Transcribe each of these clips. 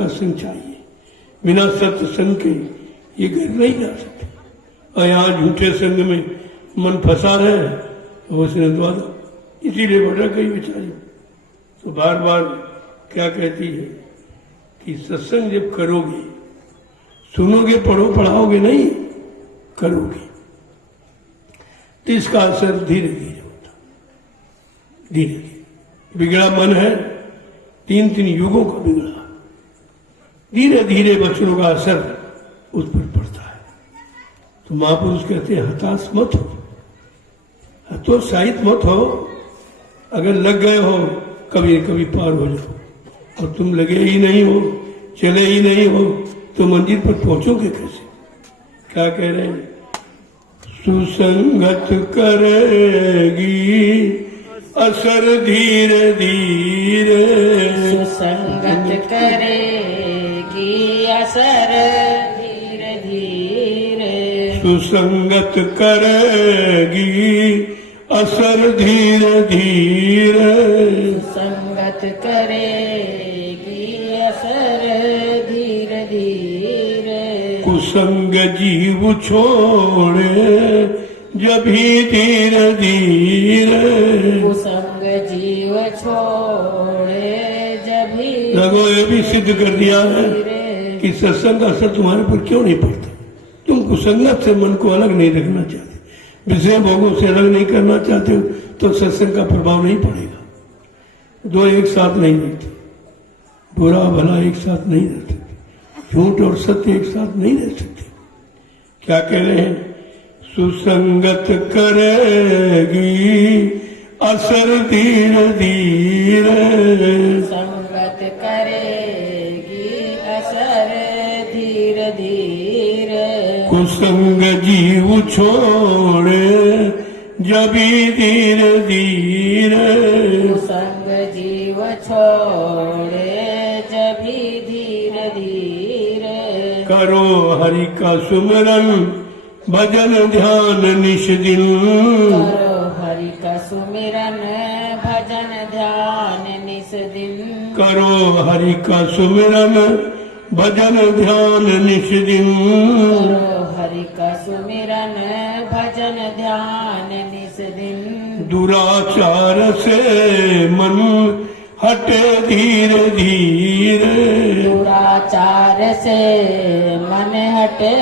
का संग चाहिए, बिना सत्संग के ये घर नहीं जा सकते। और यहाँ झूठे संग में मन फंसा रहे वो द्वारा, इसीलिए भटक गई बेचारी। तो बार बार क्या कहती है कि सत्संग जब करोगे, सुनोगे, पढ़ाओगे नहीं, करोगे, तो इसका असर धीरे धीरे होता, धीरे धीरे। बिगड़ा मन है, 3 युगों का बिगड़ा, धीरे धीरे बच्चों का असर उस पर पड़ता है। तो महापुरुष कहते हैं हताश मत हो, हतोत्साहित मत हो। अगर लग गए हो, कभी कभी पार हो जाओ, और तुम लगे ही नहीं हो, चले ही नहीं हो, तो मंजिल पर पहुंचोगे कैसे? क्या कह रहे हैं? सुसंगत करेगी असर धीरे धीरे, सुसंगत करेगी असर धीरे धीरे, सुसंगत करेगी असर धीरे धीरे, सुसंगत करेगी असर धीरे धीरे, कुसंग जीव छोड़े जब ही धीरे धीरे, कुसंग जीव छोड़े जब ही। लगो ये भी सिद्ध कर दिया है कि सत्संग का असर तुम्हारे पर क्यों नहीं पड़ता। तुम कुसंगत से मन को अलग नहीं रखना चाहते, विषय भोगों से अलग नहीं करना चाहते हो, तो सत्संग का प्रभाव नहीं पड़ेगा। दो एक साथ नहीं रहते, बुरा भला एक साथ नहीं रह सकते, झूठ और सत्य एक साथ नहीं रह सकते। क्या कह रहे हैं? सुसंगत करेगी असर धीरे धीरे, संगत करेगी असर धीरे धीरे, कुसंग जीव छोड़े जब ही धीरे धीरे, कुसंग जीव छोड़े जब ही धीरे धीरे, करो हरि का सुमिरन भजन ध्यान निश दिन, करो हरि का सुमिरन भजन ध्यान निस दिन, करो हरि का सुमिरन भजन ध्यान निश दिन, करो हरि का सुमिरन भजन ध्यान निस दिन, दुराचार से मन हटे धीरे धीरे, दुराचार से मन हटे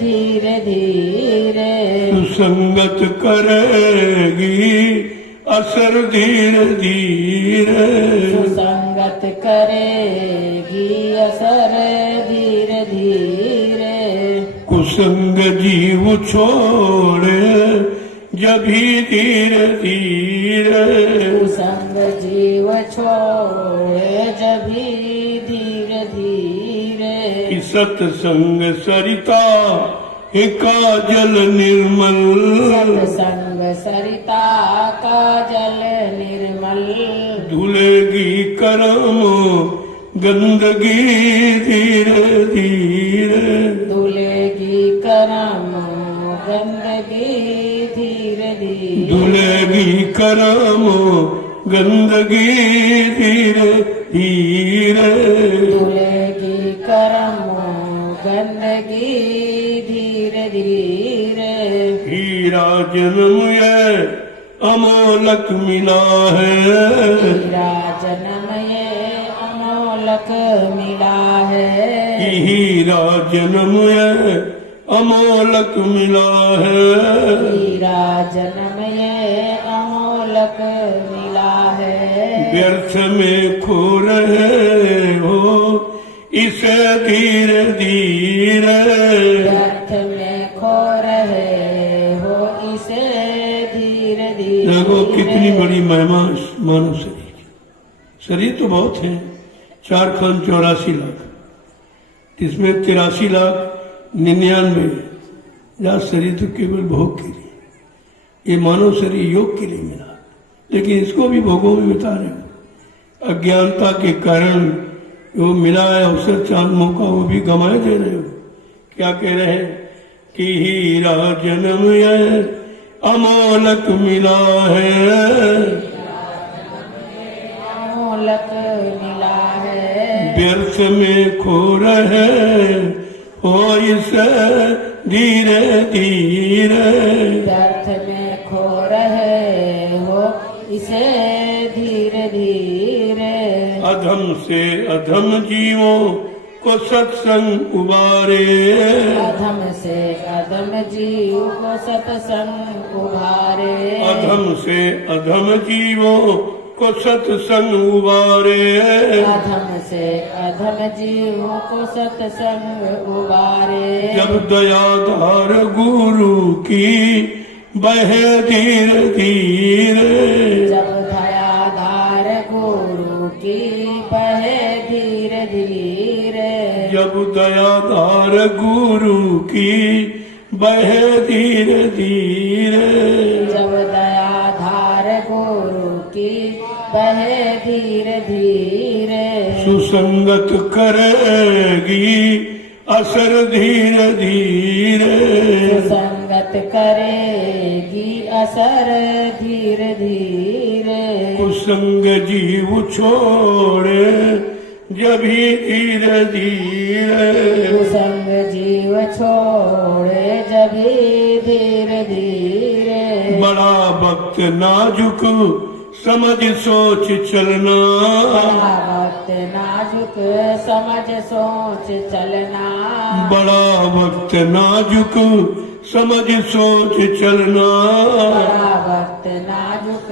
धीरे धीरे, सुसंगत करेगी असर धीरे धीरे, सुसंगत करेगी असर धीरे धीरे, कुसंग जीव छोड़े जब ही धीरे धीरे, कुसंग जीव छोड़े जब ही धीरे धीरे, सत्संग सरिता का जल निर्मल, सत्संग सरिता का जल निर्मल, धुलेगी करम गंदगी धीरे धीरे, धुलेगी करम गंदगी धीरे धीरे, धुलेगी करम गंदगी धीरे धीरे, धुलेगी करम गंदगी धीरे धीरे, हीरा जन्म ये अमोलक मिला है, हीरा जन्म ये अमोलक मिला है, हीरा जन्म ये अमोलक मिला है, हीरा जन्म ये अमोलक मिला है, व्यर्थ में खो रहे हो इसे धीरे धीरे, व्यर्थ में खो रहे हो इसे धीरे धीरे। देखो कितनी बड़ी महिमा मानव शरीर की। शरीर तो बहुत है, 4 खान 84 लाख, इसमें 83 लाख 99 या शरीर तो केवल भोग के लिए, ये मानव शरीर योग के लिए मिला, लेकिन इसको भी भोगों में बिता रहे हो। अज्ञानता के कारण वो मिला है अवसर, चांद मौका, वो भी गंवाए दे रहे हो। क्या कह रहे हैं कि हीरा जन्म ये अमोलक मिला है, अमोलक मिला है, व्यर्थ में खो रहे हो इसे धीरे धीरे। व्यर्थ में खो रहे हो इसे धीरे धीरे। अधम से अधम जीवों को सत्संग उबारे। अधम से अधम जीव को सत्संग उबारे। अधम से अधम जीवों को सत्संग उबारे। अधम से अधम जीव को सत्संग उबारे। जब दयाधार गुरु की बहे धीरे धीरे। जब दयाधार गुरु की बहे धीरे धीरे। जब दयाधार गुरु की बहे धीरे धीरे। जब दयाधार गुरु की बहे धीरे धीरे। सुसंगत करेगी असर धीरे धीरे। सुसंगत करेगी असर धीरे धीरे। कुसंग जीव छोड़े जभी धीरे धीरे। कुसंग जीव छोड़े जभी धीरे धीरे। बड़ा वक्त नाजुक समझ सोच चलना। बड़ा वक्त नाजुक समझ सोच चलना। बड़ा वक्त नाजुक समझ सोच चलना। बड़ा वक्त नाजुक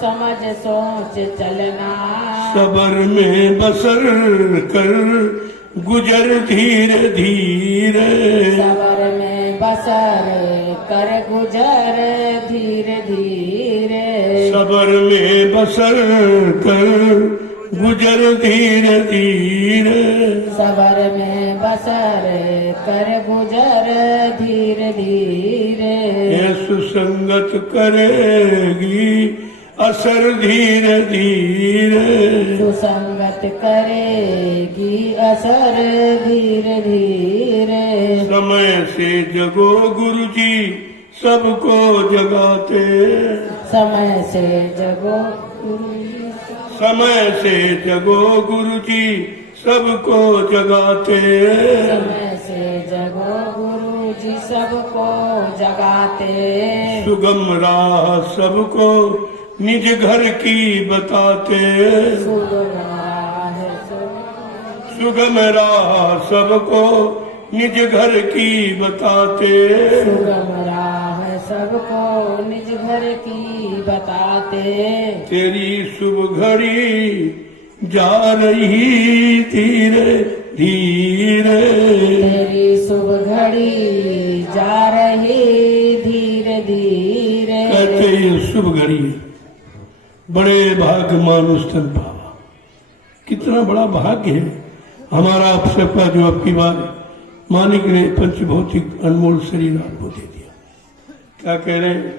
समझ सोच चलना। सबर में बसर कर गुजर धीरे धीरे। सबर में बसर कर गुजर धीरे धीरे। सबर में बसर कर गुजर धीरे धीरे। सबर में बसर कर गुजर धीरे धीरे। ये सुसंगत करेगी असर धीरे धीरे। सुसंगत करेगी असर धीरे धीरे। समय से जगो गुरु जी सबको जगाते। समय से जगो गुरु जी। समय से जगो गुरु जी सबको जगाते। समय से जगो गुरु जी सबको जगाते। सुगम राह सबको निज घर की बताते। सुगम राह सुगम राह सबको निज घर की बताते। सुगम राह सबको निज घर की बताते। तेरी शुभ घड़ी जा रही धीरे धीरे। तेरी शुभ घड़ी जा रही धीरे धीरे। कहते ये शुभ घड़ी है, बड़े भाग्य मानुष तन पावा। कितना बड़ा भाग्य है हमारा आप सबका जो आपकी बात मालिक ने पंचभौतिक अनमोल शरीर आपको दे दिया। क्या कह रहे हैं?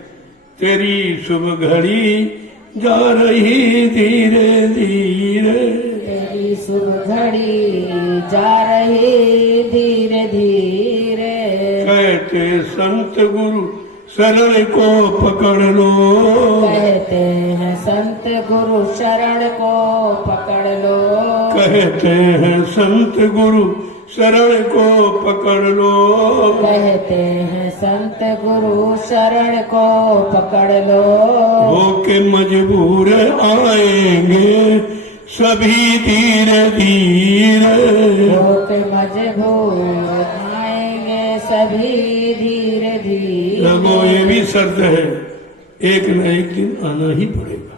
तेरी शुभ घड़ी जा रही धीरे धीरे। तेरी शुभ घड़ी जा रही धीरे धीरे। कहते संत गुरु शरण को पकड़ लो। कहते हैं संत गुरु शरण को पकड़ लो। कहते हैं संत गुरु शरण को पकड़ लो। कहते हैं संत गुरु शरण को पकड़ लो। होके मजबूर आएंगे सभी धीरे धीरे। होके मजबूर आएंगे सभी धीरे धीरे। लगो ये भी शर्त है, एक न एक दिन आना ही पड़ेगा।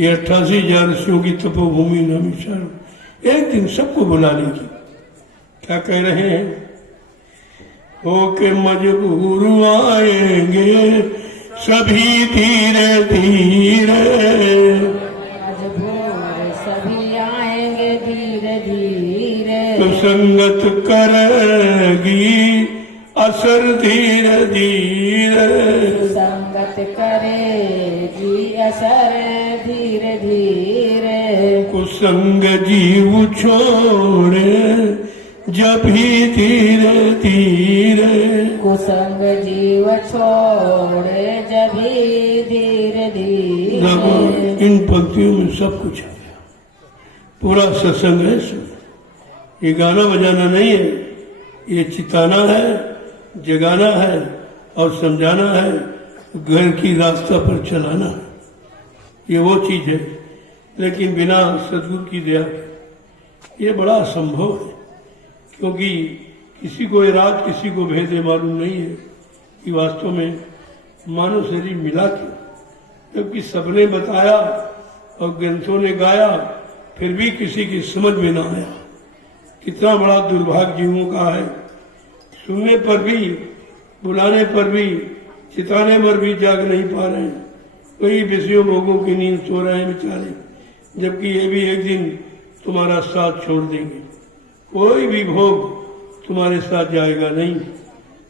ये 88,000 ऋषियों की तपोभूमि नैमिषारण्य एक दिन सबको बुला लेगी। क्या कह रहे हैं? होके मजबूर आएंगे सभी धीरे धीरे। मजबूर सभी आएंगे धीरे धीरे। तो संगत करेगी असर धीरे धीरे। संगत करेगी असर धीरे धीरे। कुसंग जीव छोड़े जब ही धीरे धीरे। कुसंग जीव छोड़े जभी धीरे देखो धीरे। इन पंक्तियों में सब कुछ आ गया, पूरा सत्संग है। सुनो ये गाना बजाना नहीं है, ये चिताना है, जगाना है और समझाना है, घर की रास्ता पर चलाना है। ये वो चीज है, लेकिन बिना सदगुरु की दया के ये बड़ा असंभव है। क्योंकि किसी को ये रात किसी को भेदे मालूम नहीं है कि वास्तव में मानव शरीर मिला क्यों, जबकि सबने बताया और ग्रंथों ने गाया, फिर भी किसी की समझ में ना आया। कितना बड़ा दुर्भाग्य जीवों का है, सुनने पर भी, बुलाने पर भी, चिताने पर भी जाग नहीं पा रहे हैं। कई विषयों भोगों की नींद सो रहे हैं बेचारे, जबकि ये भी एक दिन तुम्हारा साथ छोड़ देंगे। कोई भी भोग तुम्हारे साथ जाएगा नहीं,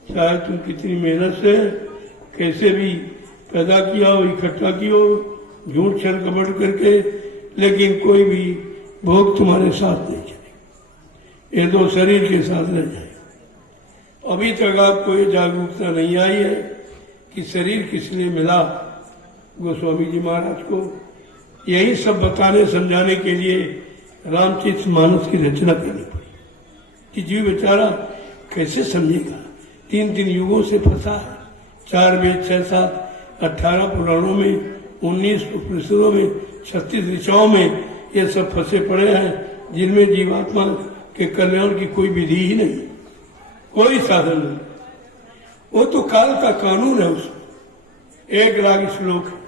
चाहे तुम कितनी मेहनत से कैसे भी पैदा किया हो, इकट्ठा किया हो, झूठ छल कपट करके, लेकिन कोई भी भोग तुम्हारे साथ नहीं चलेगा। ये तो शरीर के साथ रह जाएगा। अभी तक आपको ये जागरूकता नहीं आई है कि शरीर किस लिए मिला। गोस्वामी जी महाराज को यही सब बताने समझाने के लिए रामचरित मानस की रचना करनी पड़ी कि जीव बेचारा कैसे समझेगा। 3 युगों से फंसा है, 4 वेद, 6, 7, 18 पुराणों में, 19 उपनिषदों में, 36 ऋचाओं में ये सब फंसे पड़े हैं, जिनमें जीवात्मा के कल्याण की कोई विधि ही नहीं, कोई साधन नहीं। वो तो काल का कानून है, उसमें 1 लाख श्लोक है,